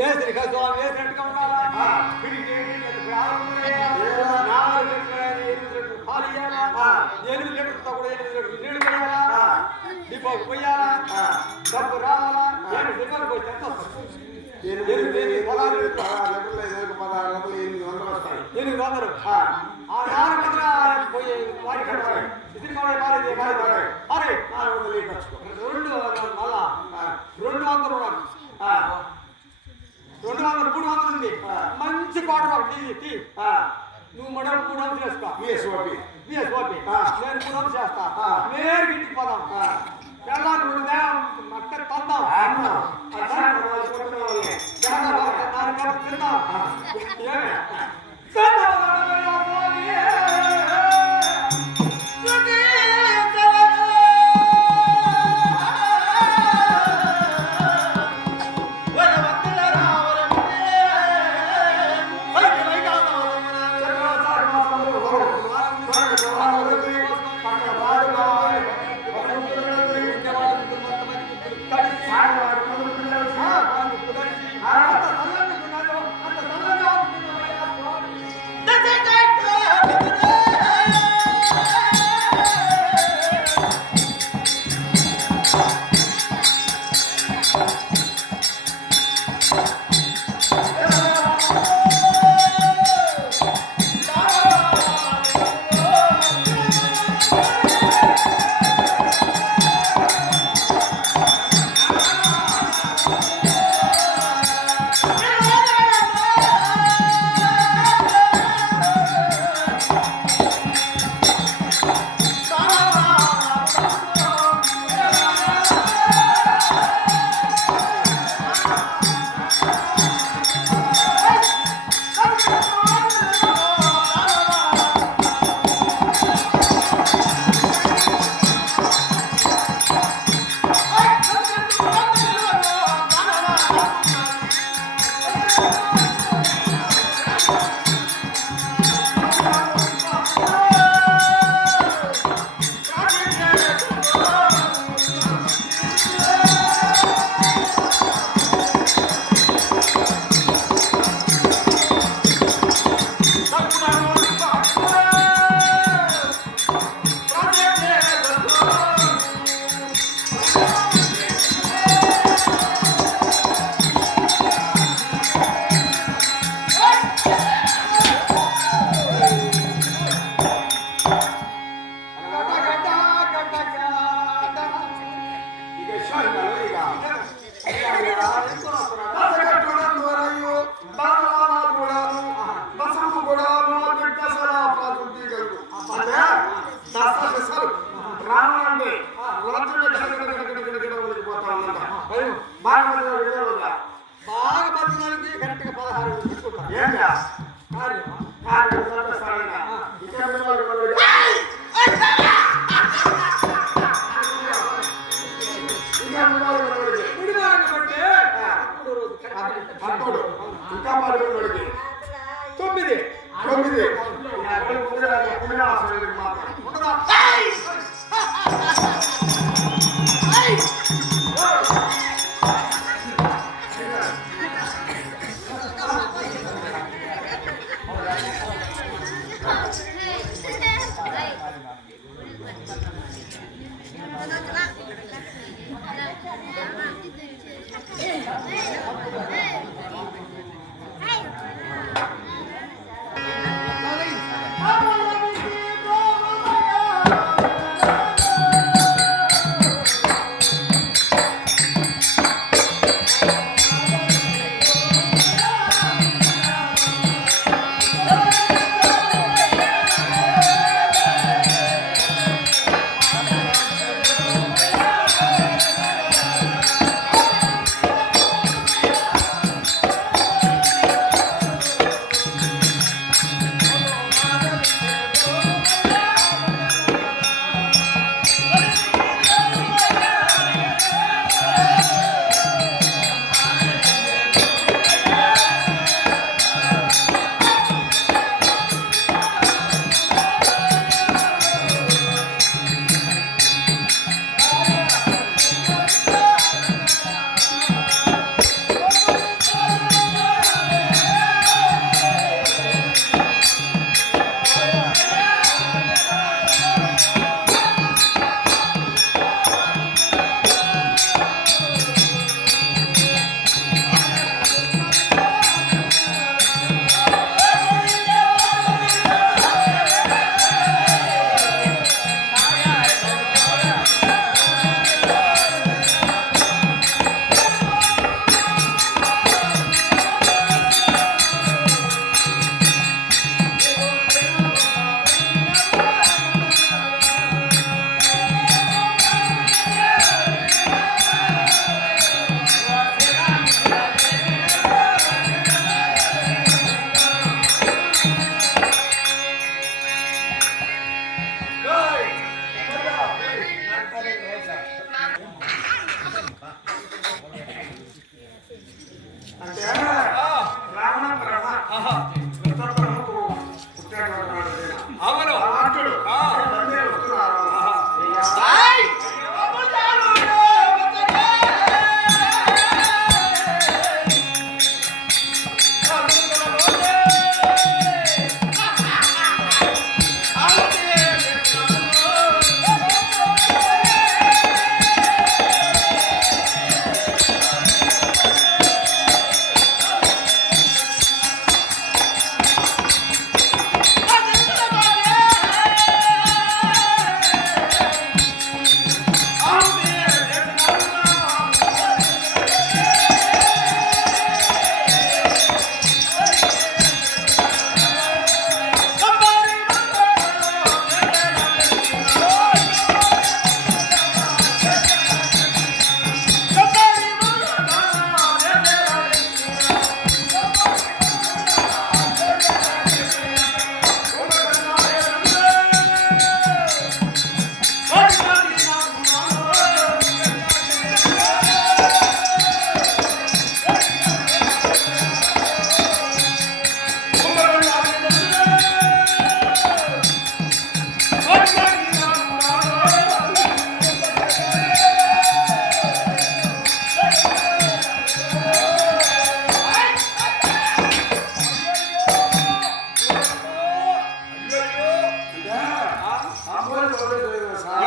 ఏసరిగా స్వామి ఏసరిగా ఉండాలా పిడికి ఎనిమిది లీటర్తో కూడా 8 లీటర్లు నీళ్లు పోయాలా డిపోకు పోయాలా డబ్బు రావాలా 7 లీటర్లు పోయి ఎంత వస్తుంది 800 ఆ 400 పోయి వాడి కట్టాలి ఇది కూడా మారేది అరే 400 లీటర్స్ 200 మళ్ళా 200 300 ఉంది మంచి క్వార్టర్ ఒకటి నువ్వు మడవ 300 చేసుకో బిఎస్ఓపి నేను 300 చేస్తా నేరు ఇంటికి పోదాం తెల్లారి 2 మట్ట పందాం తిందాం బాగా బతకడానికి కరెక్ట్ గా 16 పెట్టుకుంటారు ఇంకా 9 Hey! అంటే రావణ బ్రహ్మ బ్రహ్మకు పుట్టేటువంటి వాడు ఈయన. అవును అలాంటివాడు. బందే వస్తున్నారు.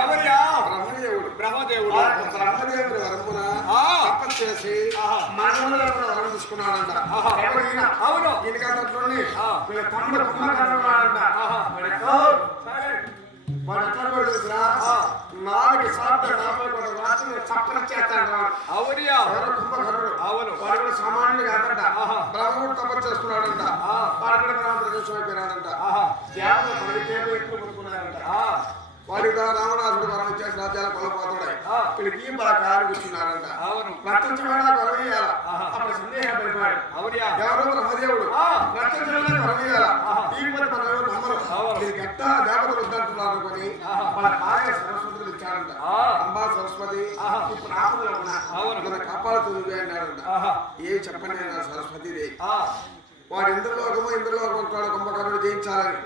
ఎవరియా బ్రహ్మదేవుడు. బ్రహ్మదేవుడు బ్రహ్మదేవుడు వరమున తపస్సు చేసి మనములో కూడా వరం తీసుకున్నాడంట. ఎవరు ఈయన? అవును ఈయనకంతట్లోని వీళ్ళ తమ్ముడు కుంభకర్ణుడంట. వాడు ఎట్లా కూడా తెలుసురా? 4 సార్లు 40 రాత్రులు చప్పన చేస్తాడు. అవురియా ఎవరు? కుంభకర్ణుడు. అవును వాడు కూడా సామాన్యుడు కాదంట. బ్రహ్మడు తపస్సు చేస్తున్నాడంట. వాడు కూడా బ్రహ్మ ప్రదేశం అయిపోయినాడంట. దేవతలు 10 పేర్లు ఎక్కువ పడుకున్నారంట. వాడికి రావణాసుడు వరం ఇచ్చేసి రాజ్యాల కొలపోతాడు. వీళ్ళకి ఈ బాగా కూర్చున్నారంట. అవును రక్తంచమేళ కొరవేయాల. అప్పుడు సందేహం పడిపోయాడు. అవురియా ఎవరో బ్రహ్మదేవుడు రక్తంచమేళ కొరవేయాల. ఈ పని మన ఎవరు నమ్మరు. ఇది గట్ట దేవతలు వద్దంటున్నారు అనుకొని వాళ్ళ భార్య సరస్వతులు ఇచ్చారంట. అంబా సరస్వతి ఇప్పుడు ఆపదలో ఉన్నా మన కాపాడుతుంది అన్నాడంట. ఏమి చెప్పండి నేను సరస్వతిదేవి. వాడు ఇంద్రలోకము ఇంద్రలోకం ఉంటాడు. కుంభకర్ణుడు జయించాలని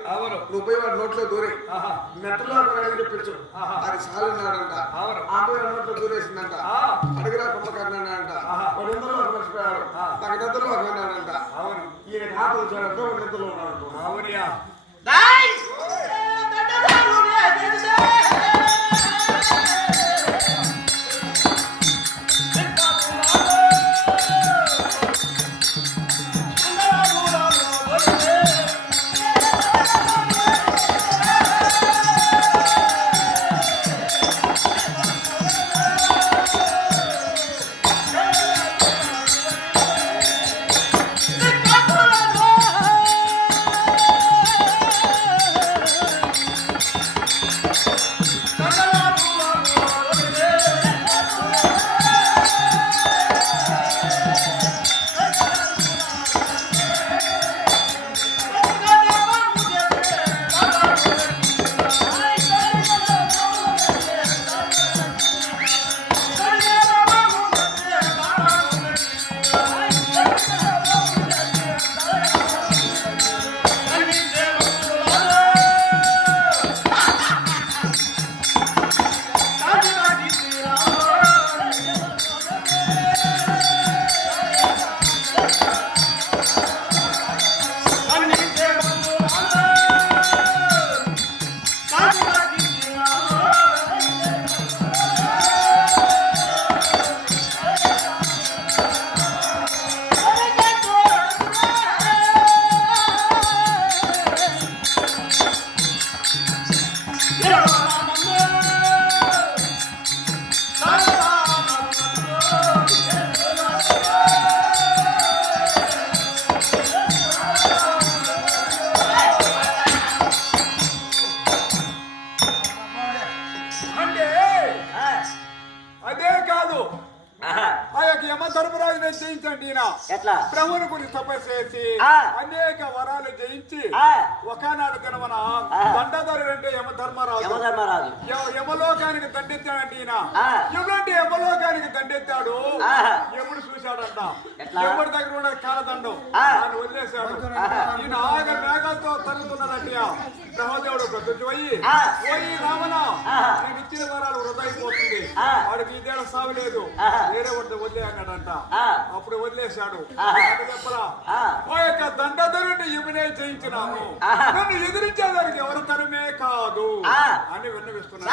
నువ్వు పోయి వాడి నోట్లో దూరి మెట్టలో చెప్పించు. అది సాలిన్నాడంట. ఆ పోయి నోట్లో దూరేసిందంట. అడుగురా కుంభకర్ణుడు అంట. వాడు ఇంద్రలోకం మర్చిపోయాడు. నాకు నిద్రలోకం అన్నాడంట. ఈయన కాపులు చూడటం వాడు నిద్రలో ఉన్నాడు. అవురియా ప్రభువుని గురించి తపస్సు చేసి అనేక వరాలు జయించి ఒకనాడు దినమన దండధరుడు అంటే యమధర్మరాజు యమలోకానికి దండెత్తాడంటే ఈయన ఎప్పుడంటే యమలోకానికి దండెత్తాడు ఎప్పుడు చూశాడంట ఎవరి దగ్గర ఉన్న కాలదండం ఆయన వదిలేశాడు ఈయన ఆగ మేఘాలతో తరుగుతున్నదంటే బ్రహ్మదేవుడు ప్రత్యక్షమయ్యి పోయి రావణ నేను ఇచ్చిన వరాలు వృధా అయిపోతుంది వాడికి ఇదేళ్ళ సాగు లేదు వేరే వాడిని వదిలేయన్నాడంట అప్పుడు వదిలేశాడు చెప్పరా ఓ యొక్క దండధరుడిని ఇవనే జయించినాను నన్ను ఎదిరించేదానికి ఎవరి తరమే కాదు అని విన్నవిస్తున్నాను.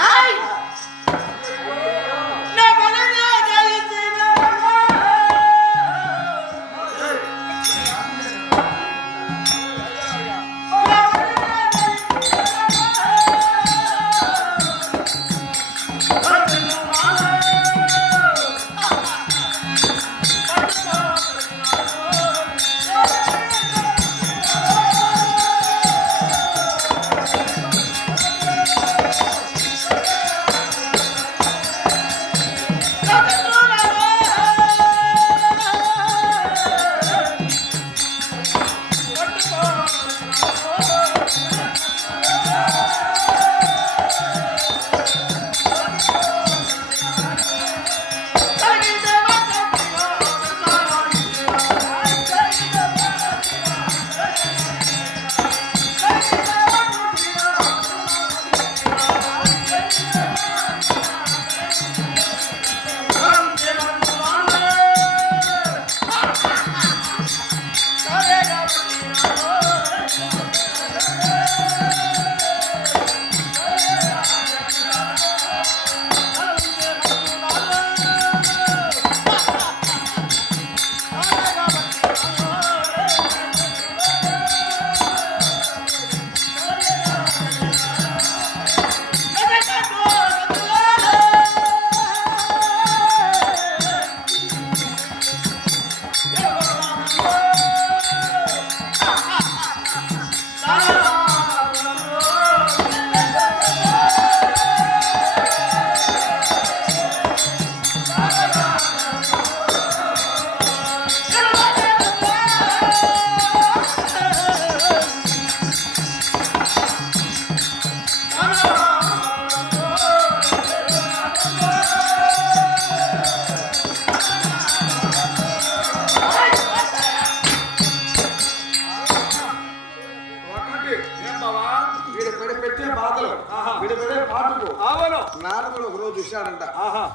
నారదుడు ఒక రోజు చూశాడంట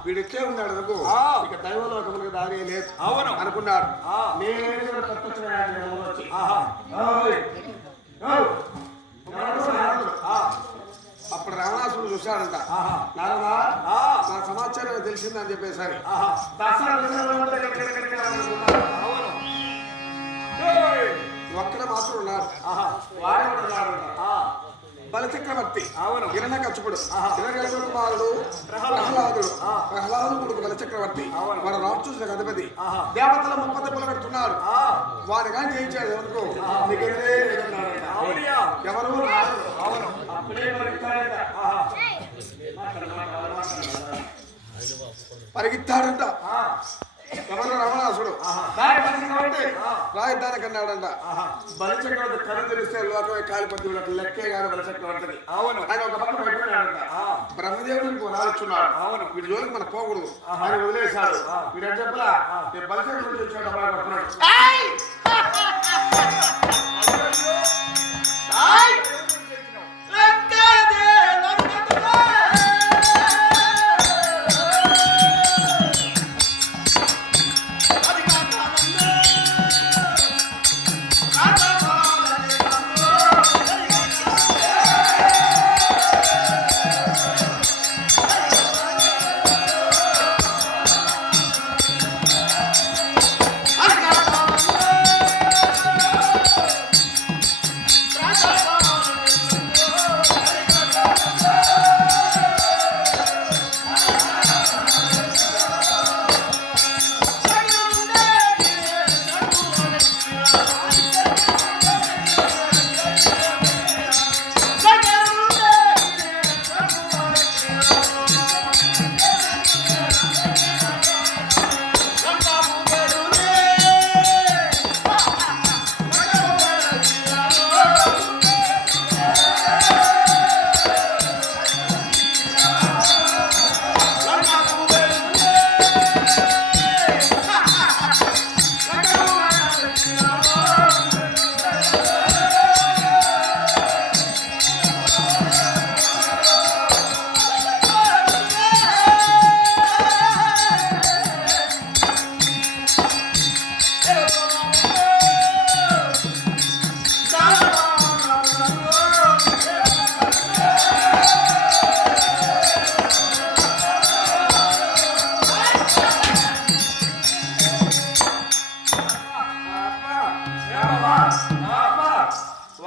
వీడికే ఉన్నాడు అనుకో ఇక దైవలోకములకు దారి లేదు అనుకున్నాడు. నేను అప్పుడు రావణాసుడు చూశాడంట నారదా నా సమాచారం తెలిసిందని చెప్పేసరి ఒక్కడ మాత్రం ఉన్నాడు బలచక్రవర్తి హిరణ్యకశిపుడు హిరణ్యకుమారుడు ప్రహ్లాదుడు కొడుకు బలచక్రవర్తి మన రాక్షసుల అధిపతి దేవతల ముప్పది పెడుతున్నాడు వారి కానీ జయించాడు ఎవరికో ఎవరు పరిగెత్తాడంట ఎవరు రమణాసుడు రాజధానికి అన్నాడంట బలచక్రవర్తి కళ్ళు తెలిస్తే లోకమే కాలిపతి లెక్కే గారు బలచక్రవర్తిని ఆయన ఒక పక్క పెట్టాడంట బ్రహ్మదేవుడికి రాలుచున్నాడు వీడి జోలికి మనం పోకూడదు ఆయన వదిలేశాడు వీడు చెప్పలా బలచక్రవర్తి వచ్చాడు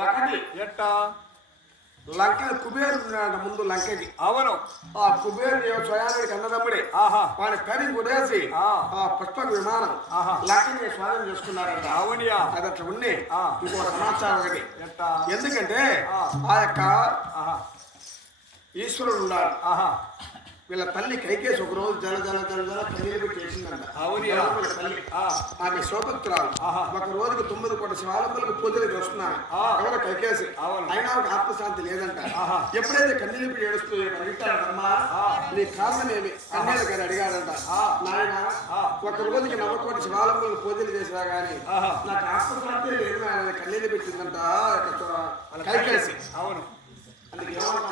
ఒకటి ఎట్టా లంక కుబేరు ఉన్నాడు ముందు లంకకి. అవును. ఆ కుబేరు స్వయానికి అన్నదమ్ముడే. వాడి కరి కొనేసి ఆ పుష్పక విమానం లంకని స్వాధీనం చేసుకున్నారంట. అవునియా. అది అట్లా ఉండి ఇంకో సమాచారం ఒకటి. ఎందుకంటే ఆ యొక్క ఈశ్వరుడు ఉన్నాడు. వీళ్ళ తల్లి కైకేసి ఒక రోజు జల జల జల జల కన్నీరు చేసిందంట. తల్లి ఆమె శోభత్రాలు ఒక రోజుకి 9 కోట్ల శివాలయంలో పూజలు చేస్తున్నాను. ఎవరు కైకేసి. అయినా ఒక ఆత్మశాంతి లేదంట. ఎప్పుడైతే కన్నీరు ఏడుస్తూ అడుగుతాడమ్మా నీ కారణం ఏమి కన్నీరు గారు అడిగాడంట. నాయన ఒక రోజుకి 9 కోట్ల శివాలయంలో పూజలు చేసినా గానీ నాకు ఆత్మశాంతి లేదు ఆయన కన్నీరు పెట్టిందంట కైకేసి. అవును. అందుకే ఏమన్నా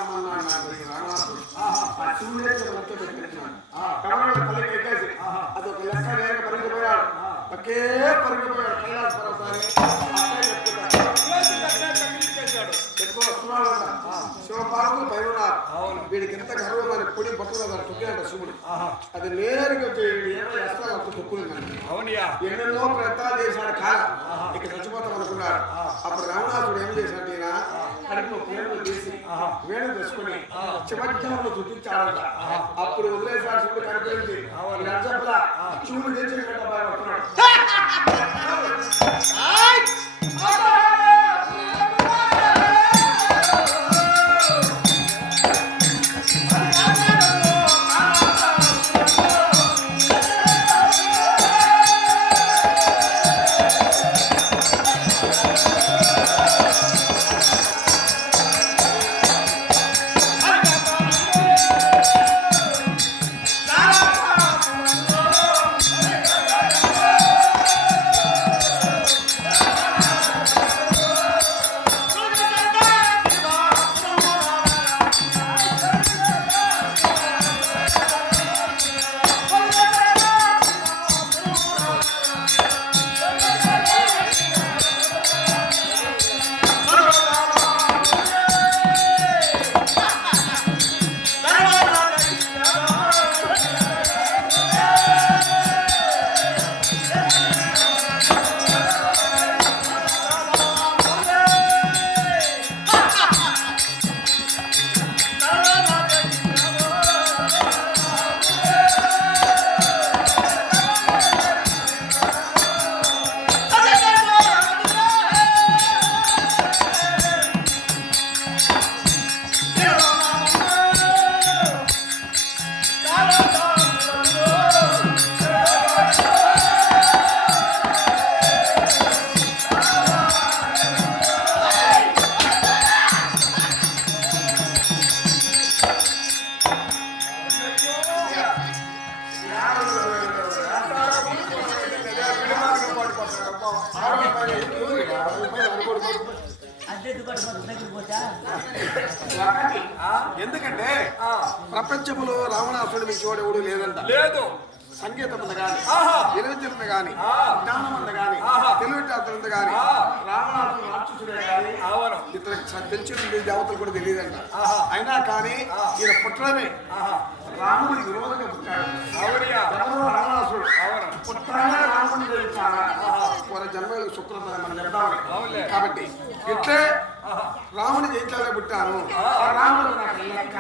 అది ఒక లెక్క లేక పరిగిపోయాడు. ఒకే పరిగిపోయాడు కైలాస పర్వతాన్ని ఎక్కువ వస్తున్నాడంట. శివపార్వతులు పైన ఉన్నారు. వీడికి ఎంత గర్వం అని పొడి పట్టుకున్న తొక్కినట్ట శివుడు. అది నేరుగా తొక్కుతుందండి. ఎన్నెన్నో ప్రయత్నాలు చేశాడు కాలం ఇక చచ్చిపోతాం అనుకున్నాడు. అప్పుడు రావణాసుడు ఏం చేశాడు ఈయన కడుపు పేరు తీసి వేణు తెచ్చుకుని చివరిలో చూపించాడంట. అప్పుడు వదిలేసాడు శివుడు కనిపించి చెప్పలా శివుడు తెచ్చినట్టు భయపడుతున్నాడు. ఎందుకంటే ప్రపంచంలో రావణాసురుడు మించి వాడు ఎవడు లేదంట. లేదు. సంగీతం ఉంది కానీ వినోద్యం కానీ జ్ఞానం ఉంది కానీ తెలివితేటలు ఉంది కానీ రావణాసురుడు రాక్షసుడే కానీ ఇతనికి తెలిసిన దేవతలు కూడా తెలియదంట. అయినా కానీ ఈయన పుట్టడమే రాముడి విరోధంగా పుట్టాడు. రావణాసురుడు పుట్టానే రాముడిని తెలుస్తారా జన్మ శుక్రం మనం చెప్తామని. కాబట్టి ఇట్లే రాముని జయించాలే పుట్టాను. రాముడు నాకు లెక్క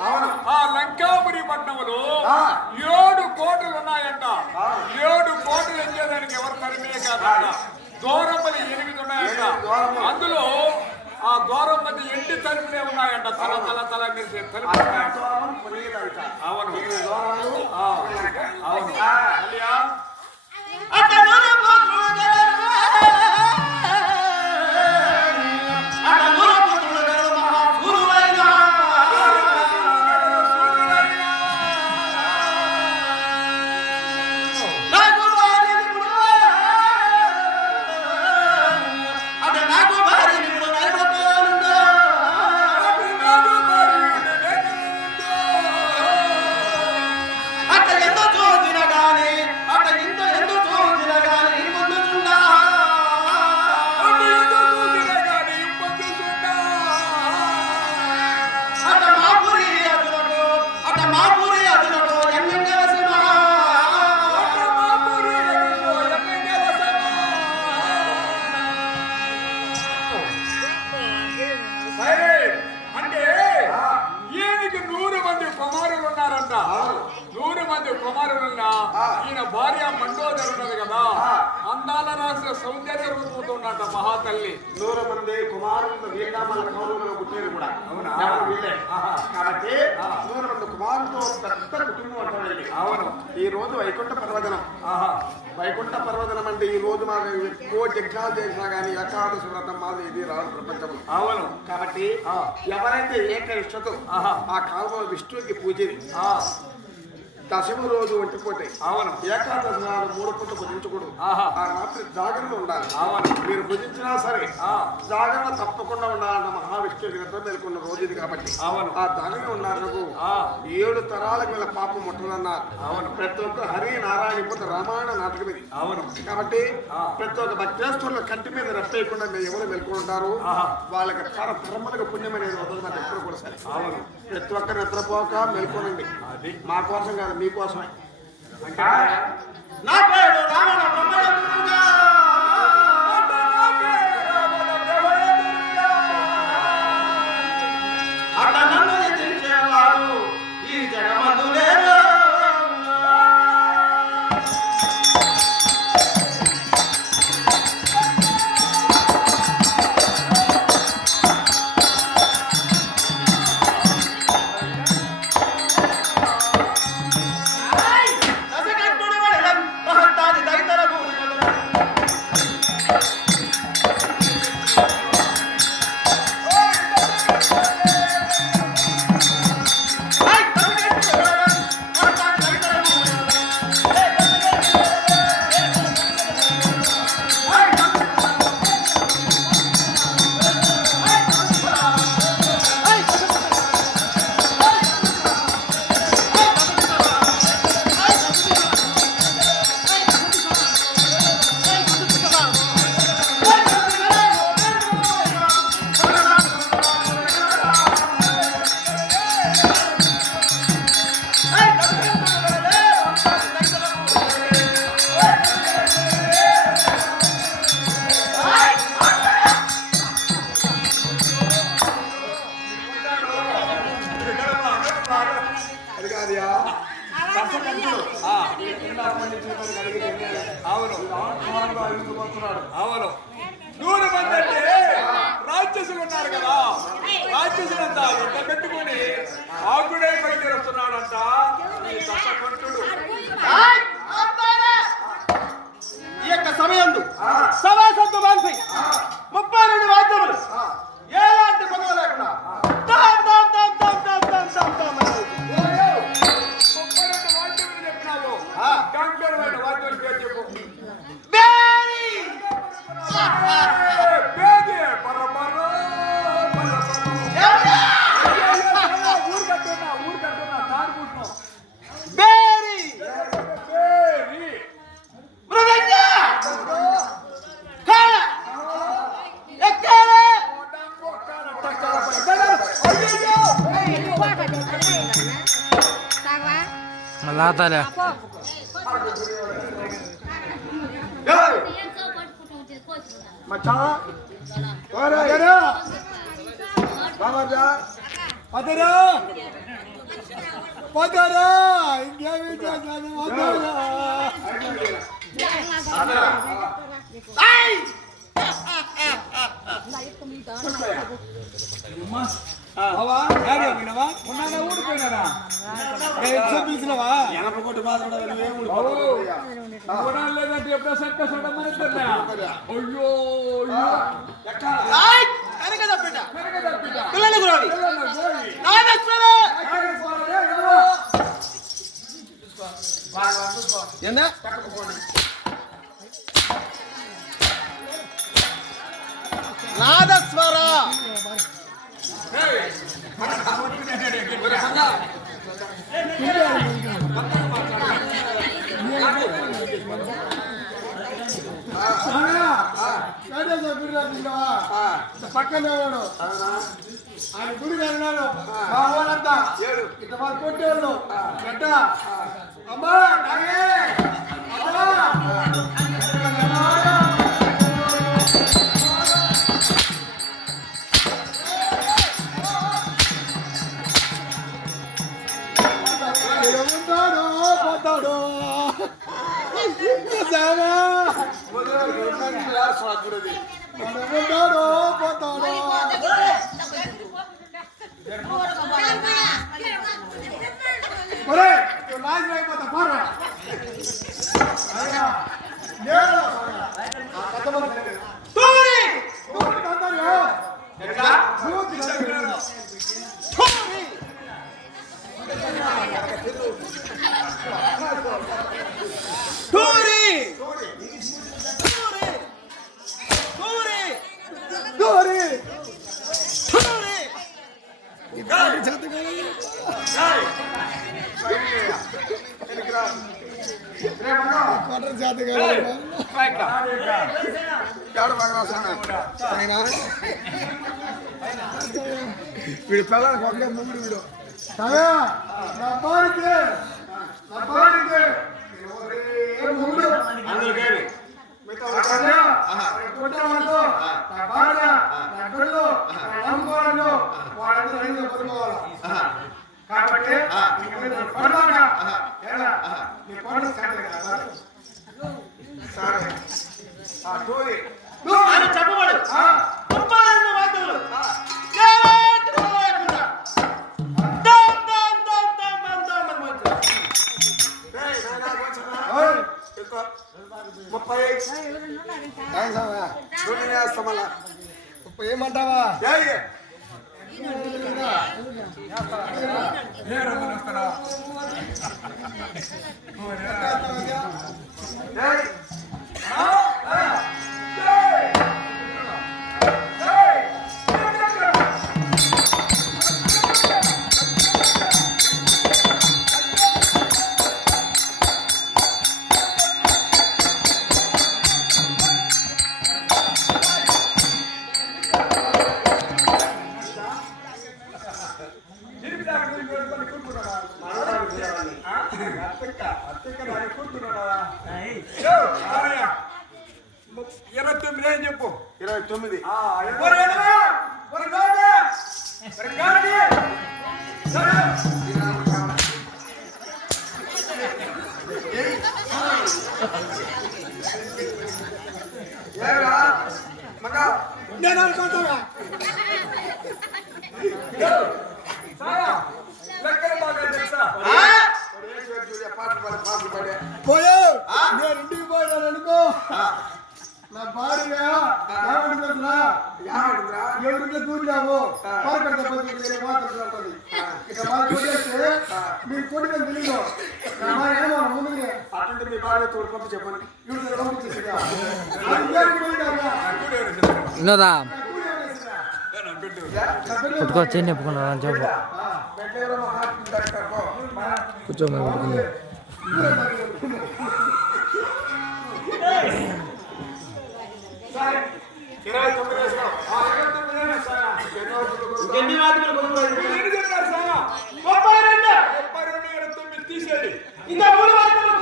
ఆ లంకాపురి పట్టణంలో 7 కోటలు ఉన్నాయంట. 7 కోటలు ఎంచేదానికి ఎవరు తరిమే కాదంట. దూరంపల్లి 8 ఉన్నాయంట. అందులో ఆ దూరం మధ్య ఎండి తలుపులే ఉన్నాయంట. తల తల తల మెరిసే తలుపులు ఉన్నాయంట. అవును అవును అలియా ఈయన భార్య మండోదరి ఉన్నది కదా, అందాల రాసిన సౌందర్య రూపుతున్నట మహాతల్లి. 100 మంది కుమారులు వీళ్ళ కౌరులో పుట్టారు కూడా. అవునా? కాబట్టి 100 మంది కుమారులతో పెద్ద కుటుంబం అంటారండి. అవును. ఈ రోజు వైకుంఠ పర్వదనం. వైకుంఠ పర్వదనం అంటే ఈ రోజు మాకు ఎక్కువ యజ్ఞాలు చేసినా కానీ ఏకాదశి వ్రతం మాది ఇది రాదు ప్రపంచంలో. అవును. కాబట్టి ఎవరైతే ఏకనిష్టతో ఆ కాలంలో విష్ణువుకి పూజది దశమి రోజు ఒంటిపోతాయి. అవును. ఏకాదశి నాడు 3 పూట భుజించకూడదు. ఆ రాత్రి జాగరణ ఉండాలి. అవును. మీరు భుజించినా సరే జాగరణ తప్పకుండా ఉండాలన్న మహావిష్ణువు నిద్ర మేలుకున్న రోజు ఇది కాబట్టి అవును. ఆ జాగరణ ఉన్నారు 7 తరాలకు వీళ్ళ పాపం ముట్టదన్నారు. అవును. ప్రతి ఒక్క హరి నారాయణ పోతే రామాయణ నాటకం ఇది. అవును. కాబట్టి ప్రతి ఒక్క భక్తేశ్వరుల కంటి మీద రెప్పేయకుండా మీరు ఎవరు మెలుకుంటారు వాళ్ళకి తరములకు పుణ్యం అనేది వదలదు. నాకు ఎప్పుడు కూడా సరే. అవును. ప్రతి ఒక్క నిద్రపోక మెలుకోనండి. మా కోసం కాదు, మీకోసమే. నా పేరు రావణ బ్రహ్మయ్య. అట్ట నన్ను నిందించేవాడు ఈ జగమందు లేరు. అవును. 100 మంది అంటే రాక్షసులు ఉన్నారు కదా, రాక్షసులంతా ఎంట పెట్టుకుని ఆకుడే బయలుదేరుస్తున్నాడంట ఈ దశకంఠుడు. ఈ యొక్క సమయంలో సభాసత్తు బాన్పై 32 వాద్యములు ఎలాంటి పదవి లేకుండా దామ్ దామ్ దామ్ దామ్ దామ్ దామ్ దామ్ దామ్ అని 32 వాద్యములు చెప్పినావు. గంభీరమైన వాద్యాల పేరు చెప్పు. Malatala. మచ్చా అదరా పోతారా ఇంకేమి చేస్తాను పోతారా ఊడిపోయినారా పిలిచినవా లేదంటే ఎప్పుడో సెట్ అయ్యో పిల్లలు గురవి ఏందా నాదస్వర పక్కనే వాడు ఆయన గుడికి వెళ్ళినాడు మా వాళ్ళంతా ఇట్లా వాళ్ళు కొట్టేవాళ్ళు గడ్డ అమ్మా ఉంటాడు పోతాడు ఉంటాడు పోతాడు నాశనం అయిపోతా పోరా వీడు పిల్లలకు ఒకే ముందు వీడు నా పాడితే కాబట్టి చెప్పబడు ఏమంటావా చెప్పు 29 నేను అనుకుంటున్నా పోయా నేను ఇంటికి పోయాను అనుకో నా భార్య ఎవరింట్లో దూరినాము మాట్లాడుతుంది ఇక వాళ్ళు కొట్టేస్తే మీరు కొట్టిన తెలియదు నా భార్య ఏమో ముందుగా అటువంటి మీ భార్య తోడుకొప్పి చెప్పండి వినోదా పుట్టుకొచ్చి చెప్పుకున్నా చెప్పు కూర్చోమని పడుకుంది తీసేది ఇంకా మూడు వాక్యాలు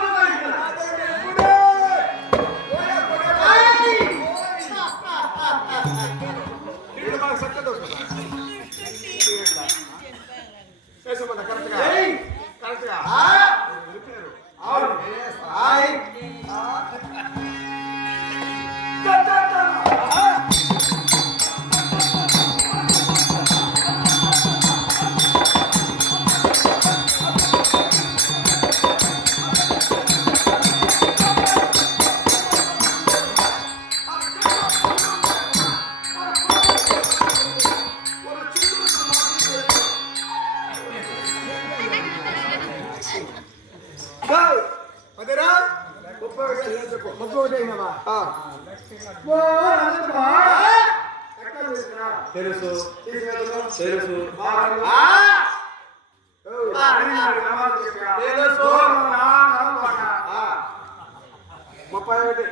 అదేరా 31 అయినావా? తెలుసు తెలుసు తెలుసు. 31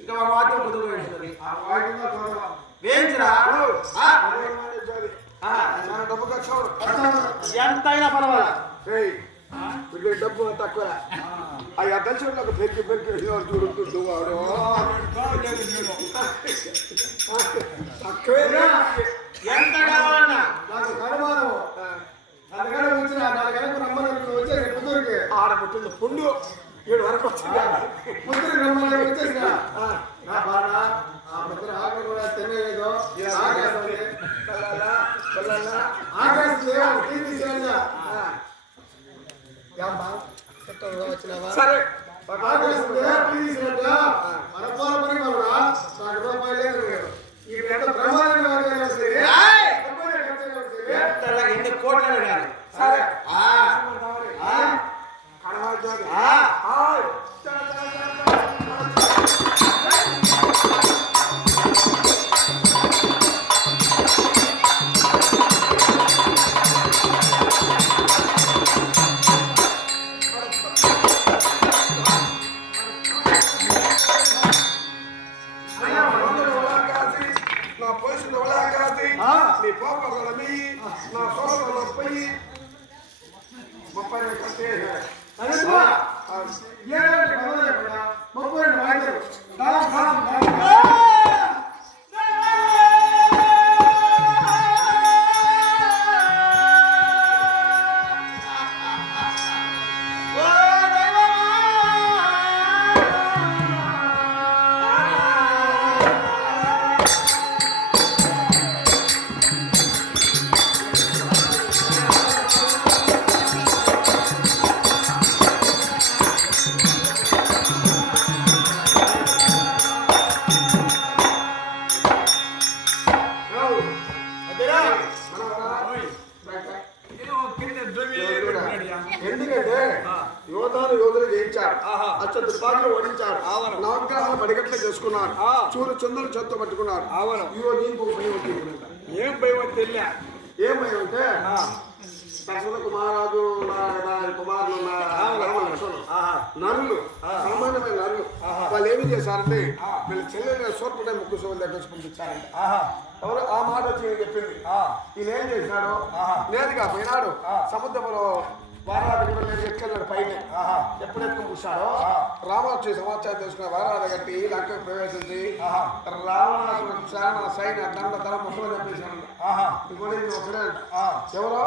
ఇంకా ఒక వాక్యం కుదురు వేయించరా డబ్బు ఖర్చు ఎంతైనా పర్వాలేదు డబ్బు తక్కువ ఆ అద్దం చూడలేక పెరికి చూడుకుంటూ వాడు తక్కువేనా ఎంత కావాలన్నా నాకు కనుమానం అందుకనే వచ్చిన నాలుగు రమ్మని వచ్చే పుత్తూరుకి ఆడ పుట్టింది పుండు 7 వరకు వచ్చింది పుత్తూరు రమ్మని వచ్చేసిన నా బాణ ఆ పుత్తూరు ఆకలి కూడా తినలేదు సరే ఎన్ని కోట్లను కాదు సరే నా పోషణ కాసి నీ పోపల మీ నా సోదరుల పోయి 30 కంటే ఎందుకంటే యోధులు జయించారు అచ్చ దుర్భాగ్యం ఓడించారు నవగ్రహాలు పడిగట్లు చేసుకున్నారు చూరు చంద్రులు చేత్తో పట్టుకున్నారు ఈరోజు ఏం భయం తెలియా ఏం భయం అంటే దశరథ కుమారాజు కుమారులు నరులు సామాన్యమైన నరులు వాళ్ళు ఏమి చేశారంటే వీళ్ళ చెల్లెలు సోర్పుడే ముక్కు సోలు దగ్గర పంపించారంట ఎవరు ఆ మాట వచ్చి చెప్పింది ఈయన ఏం చేశాడు నేరుగా పోయినాడు సముద్రంలో వారాడు ఎక్కెళ్ళాడు పైన ఎప్పుడెప్పుడు కూర్చాడో రామాక్షి సమాచారం తెలుసుకున్న వారాడ కట్టి లంకకు ప్రవేశించి రావణాసుడు చాలా సైన్య దండ తల ముసలు చెప్పేశాడు ఇంకోటి ఈయన ఒకడే ఎవరో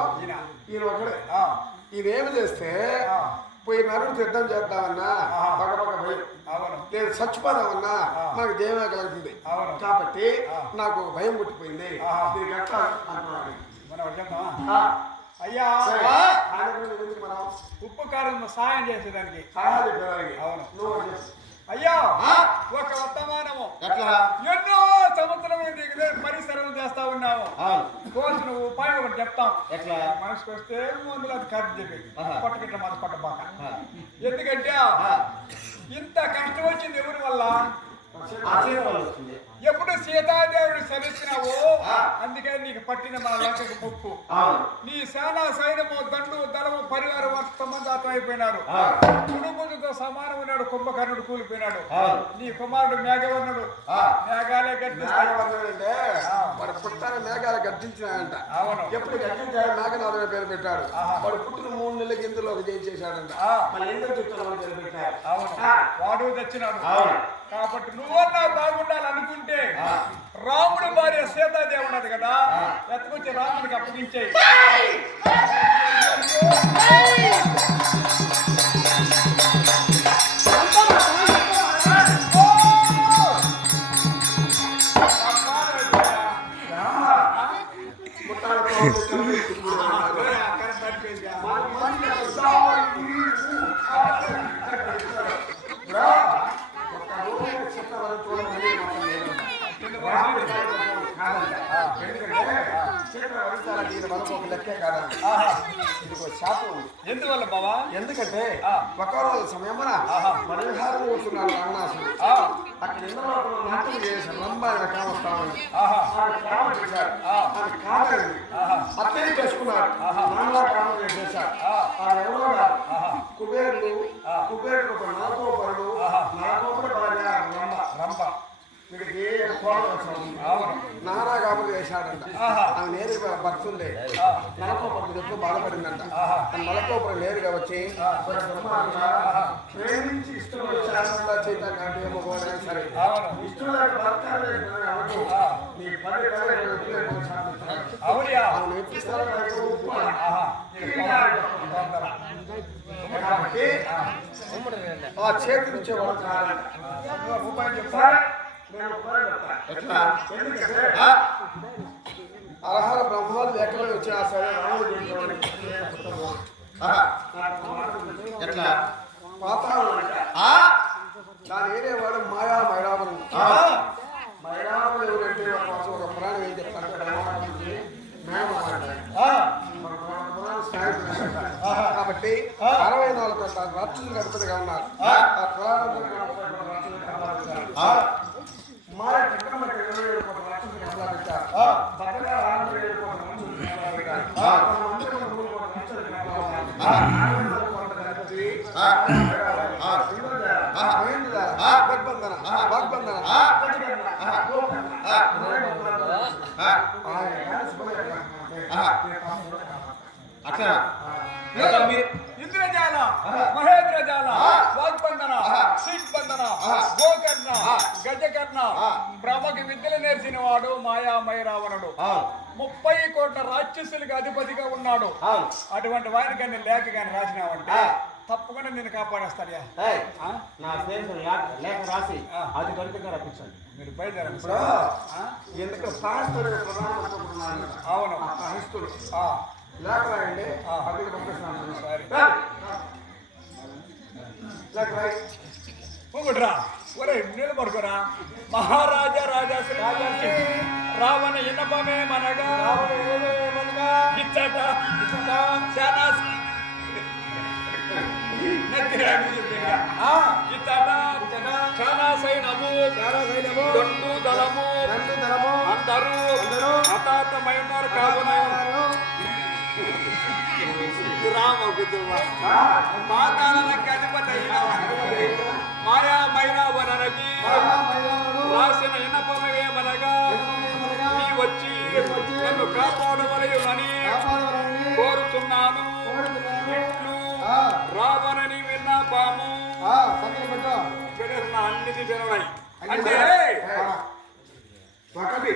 ఈయన ఒకడే ఈయన ఏమి చేస్తే పోయి నరుడు సిద్ధం చేద్దామన్నా పక్క భయం లేదు చచ్చిపోదామన్నా నాకు దేవే కలుగుతుంది కాబట్టి నాకు ఒక భయం పుట్టిపోయింది దీనికి ఎట్లా అంటున్నాడు అయ్యా మనం ఉప్పు కారం సాయం చేసేదానికి అవును అయ్యా ఒక వర్తమానము ఎన్నో సంవత్సరములు దిగులే పరిసరం చేస్తా ఉన్నాము కోసిన ఉపాయం ఒకటి చెప్తాం మనసుకు వస్తే ముందులో అది ఖర్చు చెప్పి కొట్టగిట్ట మన కొట్టబాక ఎందుకంటే ఇంత కష్టం వచ్చింది ఎవరి వల్ల ఎప్పుడు సీతాదేవుడు శరించినావు అందుకే నీకు పట్టిన మన లంకకు ముప్పు నీ సేనా సైన్యము దండు దళము పరివారం మంది అయిపోయినారు కుటుంబంతో సమానం ఉన్నాడు కుంభకర్ణుడు కూలిపోయినాడు నీ కుమారుడు మేఘవర్ణుడు మేఘాలే గర్జిస్తాడంటే వాడు పుట్టాన మేఘాలు గర్జించినాయంట ఎప్పుడు గర్జించాడు మేఘనాథుడే పేరు పెట్టాడు వాడు పుట్టిన 3 నెలల గింజలో ఒక చేసేసాడంట మళ్ళీ ఎందుకు చుట్టాలని పేరు పెట్టాడు వాడు తెచ్చినాడు కాబట్టి నువ్వన్నా బాగుండాలనుకుంటే రాముడు భార్య సీతాదేవి ఉన్నది కదా ఎత్తుకొచ్చి రాముడికి అప్పగించే కాదంట. ఎందుకంటే చీకటి వరించాలంటే ఇది మనకు ఒక లెక్కే కాదండి. ఇది ఒక శాపం ఉంది. ఎందువల్ల బావా? ఎందుకంటే ఒక రోజు సమయమున పరిహారం కూర్చున్నాడు రావణాసుడు. అక్కడ ఎన్నో నాట్యం చేశారు. రంభ కామస్తామని కాదండి. అత్తయ్య చేసుకున్నాడు. నాన్న కామం చేశారు. ఎవరో కుబేరుడు కుబేరుడు ఒక నాగోపరుడు నాగోపరుడు భార్య రంభ వీడికి నానా కాబట్టి వేశాడంట. ఆమె నేరుగా భర్తుండే నలకోపరం ఎప్పుడు బాధపడిందంట. నలకోపరం నేరుగా వచ్చి ప్రేమించి ఇష్టం వచ్చారంట చేత ఏమో సరే ఇష్టం చేతి నుంచి అర్హర బ్రహ్మాలు ఎక్కడ వచ్చినా సరే దాని ఏరేవాడు మాయా మైరావరం. మైరావరం ఎవరంటే ఒక పురాణం ఏం చెప్తారు కాబట్టి 64 రాక్షసులు గణపతిగా ఉన్నారు. మాయ చక్రవర్తి 27 కోట్ల రాక్షసులు పెట్టారు. భద్రగా 67 కోట్ల ఇంద్రజాల మహేంద్రజాల వాగ్బంధన సిద్బంధన గోకర్ణ గజకర్ణ బ్రహ్మకి విద్యలు నేర్చిన వాడు మాయామయ రావణుడు. 30 కోట్ల రాక్షసులకు అధిపతిగా ఉన్నాడు. అటువంటి వారికి కానీ లేఖ కానీ రాసినావంటే తప్పకుండా నేను కాపాడేస్తాను. నా స్నేహితులు లేఖ రాసి అది గడిపగా రప్పించండి. మీరు బయలుదేరండి. ఎందుకు శాస్త్రుడు అవును సహిస్తుడు లేక రాయండి. అభివృద్ధి పంపిస్తున్నాను. పొగుడ్రా ఒరే నిలబడుకోరా. మహారాజా రాజాశ్రీ రావణ ఇన్నపమే మనగా ఇచ్చట చాలా సైనము దొండు దళము అందరూ హఠాత్తమైనారు కావున రామ పాతాళానికి అధిపతి అయిన మాయా మైరావణకి రాసిన ఇనపమేమనగా నీ వచ్చి నన్ను కాపాడవలయునని కోరుతున్నాను. ఇట్లు రావణని విన్నపాము అన్నిటి జనమై అంటే ఒకటి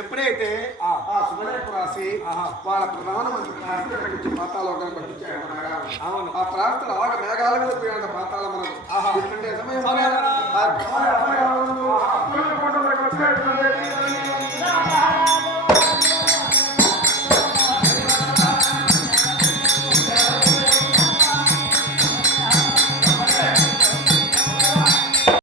ఎప్పుడైతే ఆ సుమలేఖ రాసి వాళ్ళ ప్రధానమంత్రి పాతాళలోకాన్ని పంపించాడు. ఆ ప్రాంతంలో మేఘాల మీద పోయిన పాతాళ